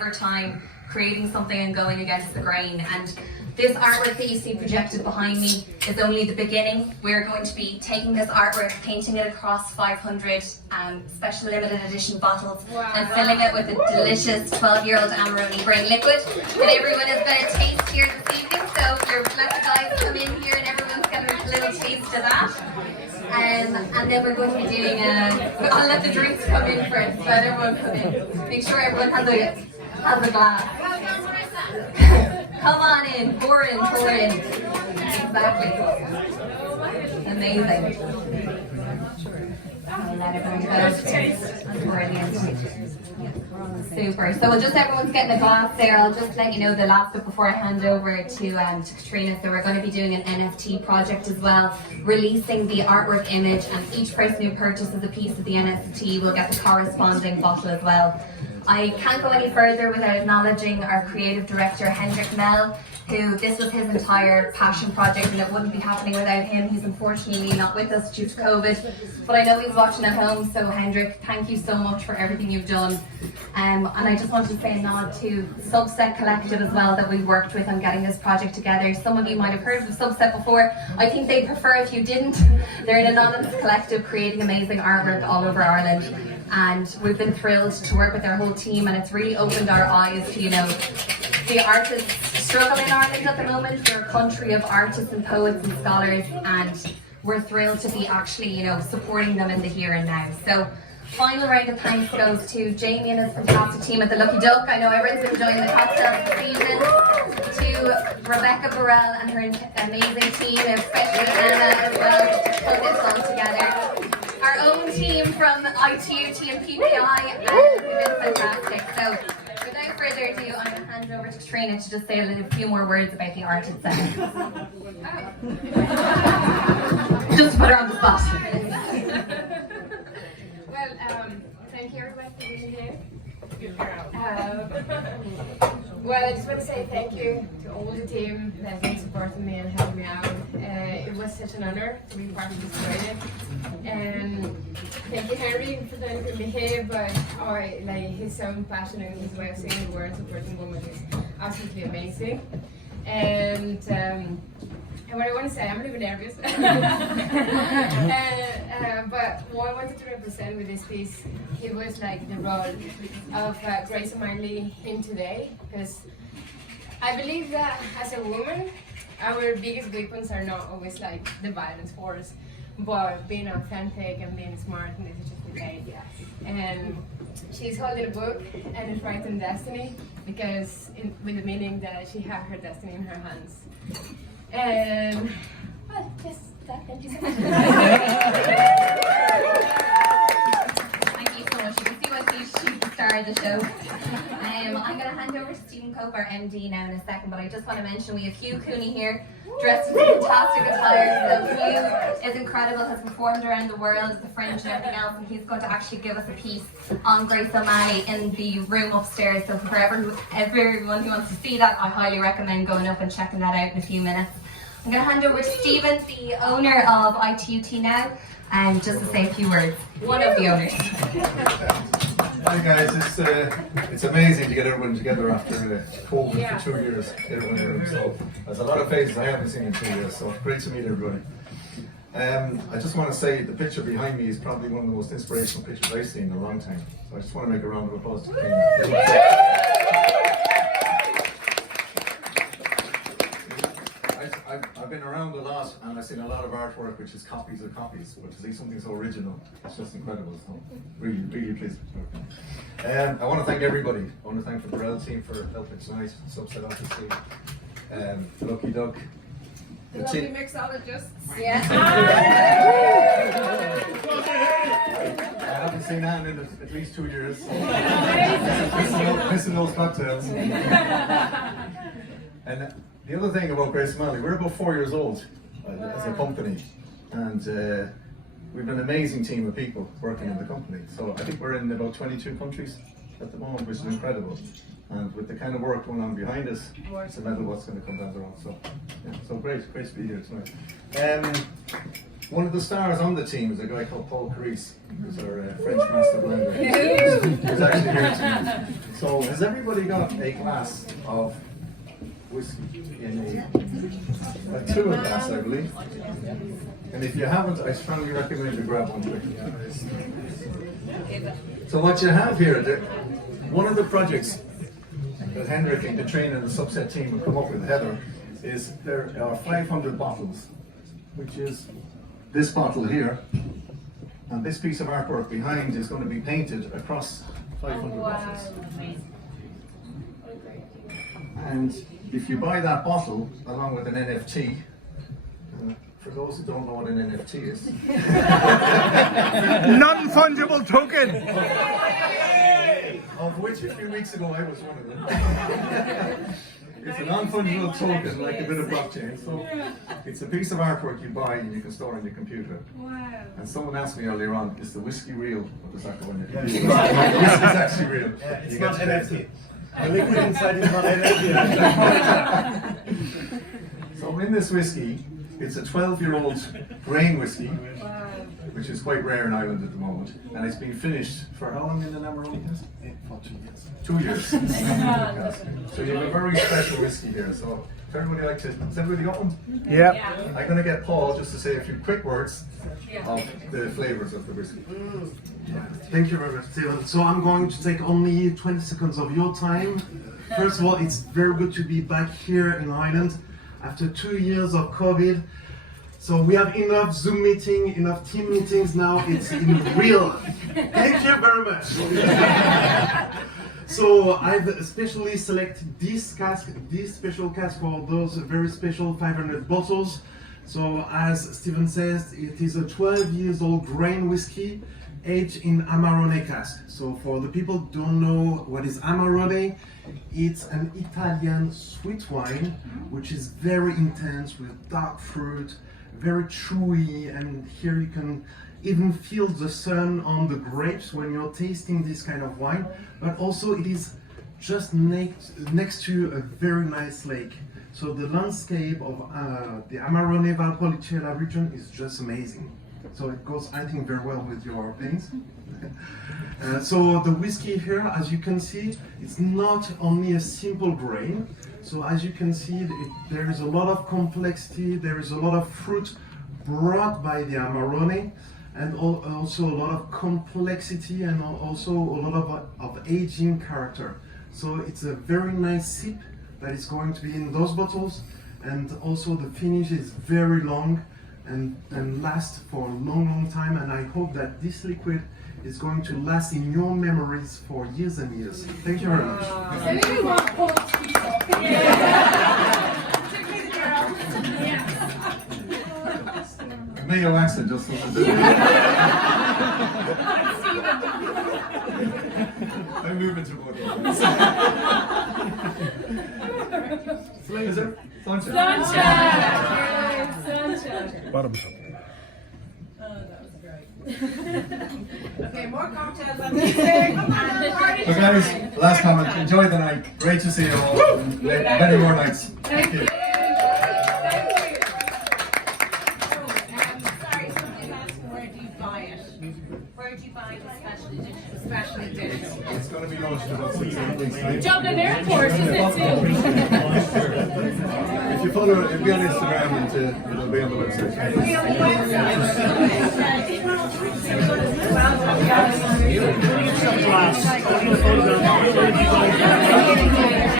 her time creating something and going against the grain. And this artwork that you see projected behind me is only the beginning. We're going to be taking this artwork, painting it across 500 special limited edition bottles, and filling it with a delicious 12-year-old Amarone brain liquid that everyone is going to taste here this evening. So your let the guys come in here and everyone's getting a little taste of that. And then we're going to be doing I'll let the drinks come in first, let everyone come in. Make sure everyone has a glass. Come on in, pour in. Exactly. Amazing. I'll let everyone go. Brilliant. Super. So just everyone's getting a glass there. I'll just let you know the last bit before I hand over to Katrina. So we're going to be doing an NFT project as well, releasing the artwork image, and each person who purchases a piece of the NFT will get the corresponding bottle as well. I can't go any further without acknowledging our creative director, Hendrik Mel, who this was his entire passion project, and it wouldn't be happening without him. He's unfortunately not with us due to COVID, but I know he's watching at home, so Hendrik, thank you so much for everything you've done. And I just wanted to say a nod to Subset Collective as well, that we worked with on getting this project together. Some of you might have heard of Subset before. I think they'd prefer if you didn't. They're an anonymous collective creating amazing artwork all over Ireland. And we've been thrilled to work with their whole team, and it's really opened our eyes to, the artists struggle in Ireland at the moment. We're a country of artists and poets and scholars, and we're thrilled to be actually, supporting them in the here and now. So, final round of thanks goes to Jamie and his fantastic team at the Lucky Duck. I know everyone's enjoying the cocktails this evening. To Rebecca Burrell and her amazing team, especially Anna as well, to put this all together. Our own team from ITUT and PPI, and we've been fantastic. So, without further ado, I'm going to hand it over to Katrina to just say a few more words about the art itself. Just put her on the spot. Well, thank you everybody for being here. Well, I just want to say thank you to all the team that's been supporting me and helping me out. It was such an honor to be part of this project. And thank you, Henry, for letting me here. But his own passion and his way of saying the words, supporting women, is absolutely amazing. And what I want to say, I'm a little bit nervous. But what I wanted to represent with this piece, it was like the role of Grace O'Malley in today, because I believe that as a woman, our biggest weapons are not always like the violence force, but being authentic and being smart, and this is just the day. And she's holding a book and it's writing destiny, because with the meaning that she had her destiny in her hands. And well, just that. Thank you so much. Thank you so much. You can see why she's the star of the show. I'm going to hand over to Stephen Cope, our MD, now in a second, but I just want to mention we have Hugh Cooney here, dressed in fantastic attire. So Hugh is incredible, has performed around the world at the Fringe and everything else, and he's going to actually give us a piece on Grace O'Malley in the room upstairs. So for everyone who wants to see that, I highly recommend going up and checking that out in a few minutes. I'm going to hand over to Stephen, the owner of ITUT now, and just to say a few words. One of the owners. Hi guys, it's amazing to get everyone together after COVID for 2 years. So there's a lot of faces I haven't seen in 2 years, so great to meet everybody. I just want to say the picture behind me is probably one of the most inspirational pictures I've seen in a long time. So I just want to make a round of applause to Kane. I've been around a lot and I've seen a lot of artwork which is copies of copies, but to see something so original, it's just incredible. So really, really pleased. I want to thank everybody. I want to thank the Burrell team for helping tonight, Subset obviously, Lucky Duck, The lovely mixologists. Yeah. I haven't seen that in at least 2 years. So missing those cocktails. And the other thing about Grace O'Malley, we're about 4 years old as a company, and we've an amazing team of people working in the company. So I think we're in about 22 countries at the moment, which is incredible. And with the kind of work going on behind us, it's a matter of what's going to come down the road. So, yeah, so great to be here tonight. one of the stars on the team is a guy called Paul Caris, who's our French master blender. He's actually here tonight. So has everybody got a glass of whiskey in a tour glass, I believe? And if you haven't, I strongly recommend you grab one quickly. So what you have here, one of the projects that Hendrik and Katrina and the subset team have come up with, Heather, is there are 500 bottles, which is this bottle here, and this piece of artwork behind is going to be painted across 500 bottles. And if you buy that bottle along with an NFT, for those who don't know what an NFT is, non-fungible token. of which a few weeks ago I was one of them. It's a non-fungible token, like a bit of blockchain. So it's a piece of artwork you buy and you can store on your computer. Wow. And someone asked me earlier on, is the whiskey real? Or does that go in your computer? Whiskey's actually real. Yeah, it's You not get to taste NFT. it. The liquid inside is not NFT. So in this whiskey, it's a 12-year-old grain whiskey, which is quite rare in Ireland at the moment, and it's been finished for how long in the Amarone? For 2 years. 2 years. So you have a very special whiskey here. So if everybody like to, is everybody open? Yeah. I'm going to get Paul just to say a few quick words of the flavors of the whiskey. Thank you very much, Stephen. So I'm going to take only 20 seconds of your time. First of all, it's very good to be back here in Ireland after 2 years of COVID. So we have enough Zoom meeting, enough team meetings now. It's in real. Thank you very much. So I've especially selected this cask, this special cask for those very special 500 bottles. So as Stephen says, it is a 12 years old grain whiskey aged in Amarone cask. So for the people who don't know what is Amarone, it's an Italian sweet wine, which is very intense with dark fruit, very chewy, and here you can even feel the sun on the grapes when you're tasting this kind of wine, but also it is just next to a very nice lake. So the landscape of the Amarone Valpolicella region is just amazing. So it goes, I think, very well with your paints. So the whiskey here, as you can see, it's not only a simple grain. So as you can see, there is a lot of complexity, there is a lot of fruit brought by the Amarone, and also a lot of complexity and also a lot of aging character. So it's a very nice sip that is going to be in those bottles, and also the finish is very long and last for a long time, and I hope that this liquid is going to last in your memories for years and years. Thank you very much. Mayo accent just doesn't do it. I'm moving to both of them. Is it? Sunshine. Bottom up. Okay, more cocktails on this day. Come on, party. So guys, last comment, enjoy the night. Great to see you all. Many more nights. Thank you. Sorry, somebody's asking where do you buy it? Where do you buy the special edition? Special edition. It's going to be launched in about 6 weeks time. Dublin Airport, isn't it too? If you follow, it'll be on Instagram and it'll be on the website. Glass.